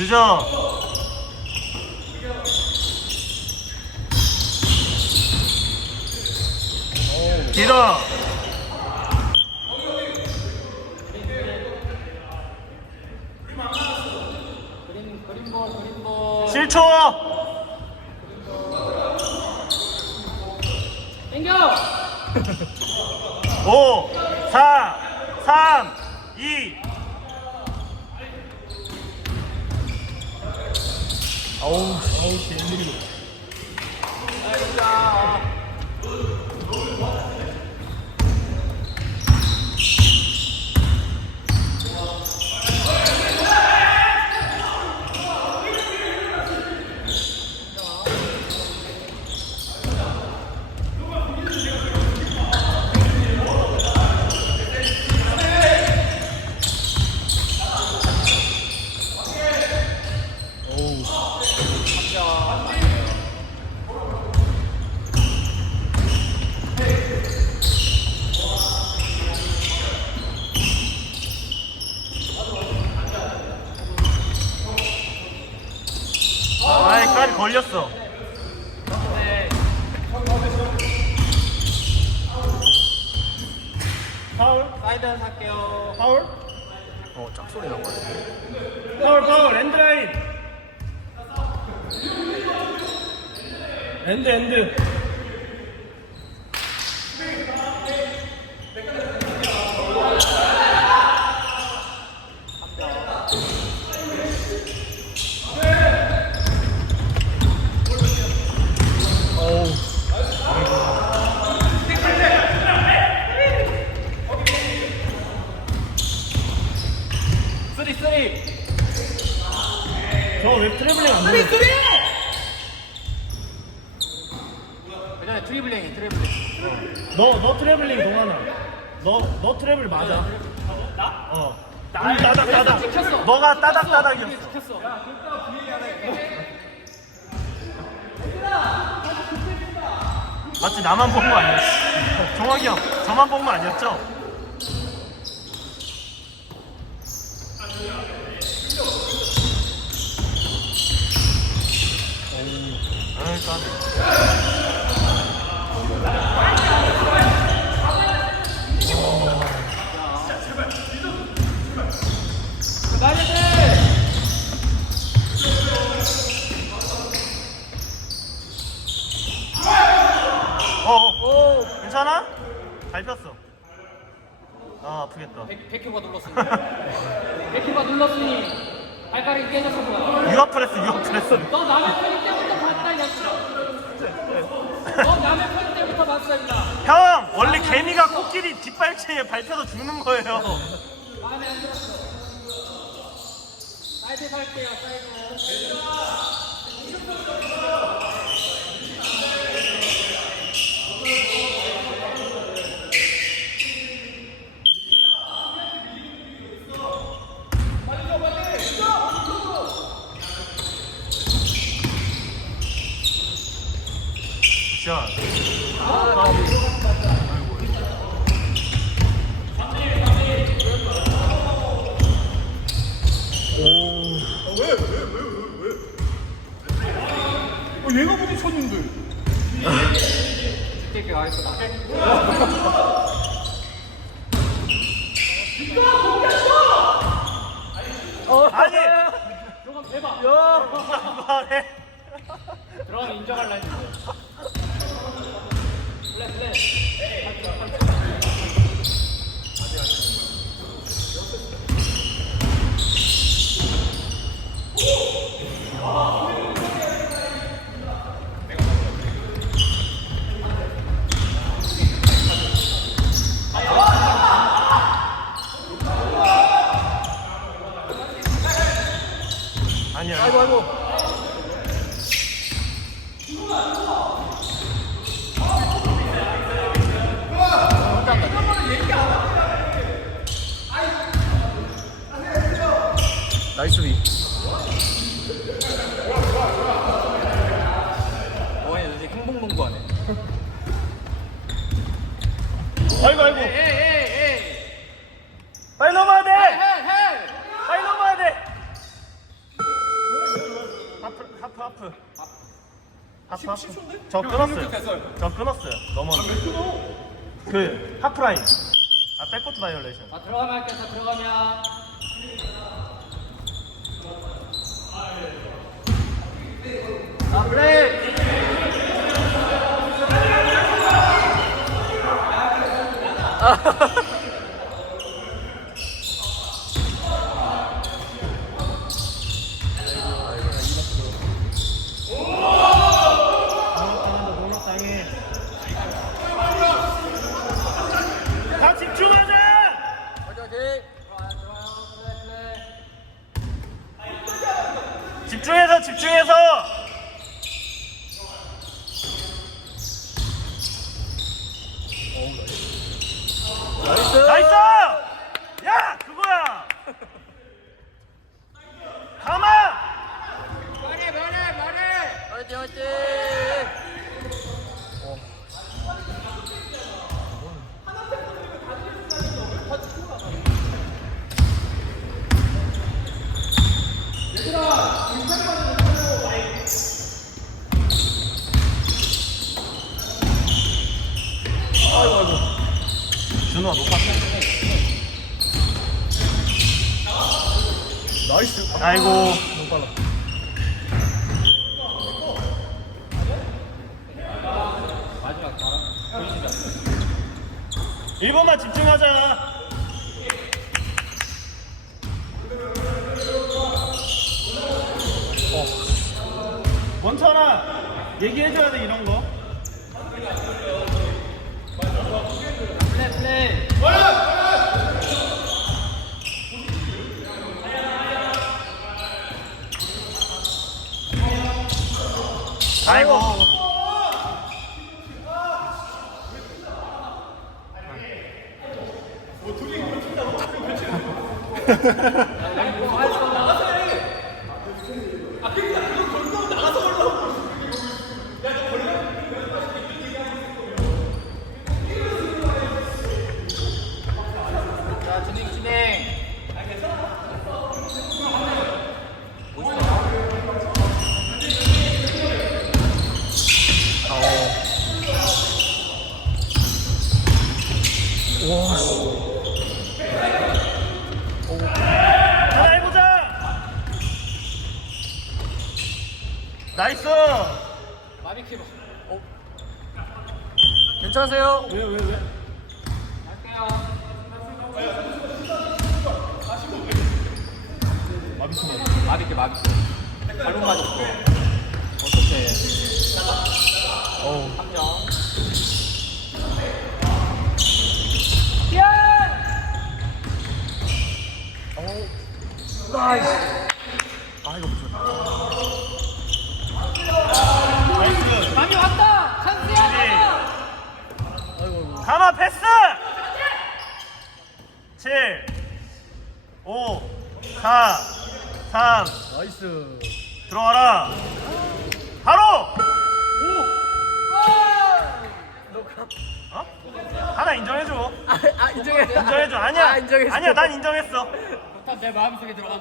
늦어. 길어. 그린 그린볼 그린볼 7초. 땡겨 5, 4, 3, 2. 아우 아우 개느리 어우 아이 까지 걸렸어. 파울? 사이드 할게요. 파울? 어, 짝소리 나고 파울 파울 엔드라인. 엔드 엔드 어우 쓰리 쓰리 저거 왜 트래블링 안 돼? 예전에 트리블링 너, 너 트래블링 동하나. 너, 너 트래블 맞아. 어. 나, 따닥, 따닥. 찍혔어 너가 따닥 따닥이었어. 찍혔어 맞지? 나만 본 거 아니었어? 정확이 형, 저만 본 거 아니었죠? 아이, 까비. 돼 어, 괜찮아? 밟혔어. 아, 아프겠다. 백- 백효가 눌렀으니 백효가 눌렀으니 발가락이 깨졌어 뭐야 유아 프레스, 유아 프레스. 너 남의 편일 때부터 봤다 이 자식아 너 남의 임마 형, 원래 개미가 코끼리 뒷발치에 밟혀서 죽는 거예요. 마음에 안 들었어 사이드 살게요 사이드 자, 어, 얘가 부딪혔는데. 이렇게 가겠어 나 아니, 들어가면 대박 형, 말해. 들어가면 인정할라 했는데 플랫 플랫 아니야. 아이고, 아이고. 나이스 비. 뭐해 너 지금 행복농구하네 아이고, 아이고. 에이 에이 에이 빨리 넘어야 돼! 헤이 헤이 빨리 넘어야 돼! 저 끊었어요. 저 끊었어요. 넘었는데. 그 하프라인. 아 백코트 바이올레이션. 자 들어가면 할게 자 들어가면 자 플레이 농락당한다 농락당해 다 집중하자 집중해서 집중해서. 나이스! 야 그거야. 가만. 말해 말해 말해 화이팅 화이팅 준호가 높았어. 나이스 아이고. 너무 빨라 마지막 바람 보이시죠? 1번만 집중하자 어. 원천아 얘기해줘야 돼 이런 거 아이고. 하나 해보자! 나이스. 바비큐 괜찮으세요? 왜 왜 왜? 마비치네 바비큐 바비큐. 잘못 맞았어. 어떡해. 어우 한명 야! 나이스 아 이거 무슨? 나이스 많이 왔다! 찬스야! 네. 아이고 가마 패스. 7 5 4 3 나이스 들어와라. 바로. 어? 하나 인정해줘. 아 인정해 인정해줘. 아니야. 아, 인정했어. 아니야. 난 인정했어. 내 마음속에 들어간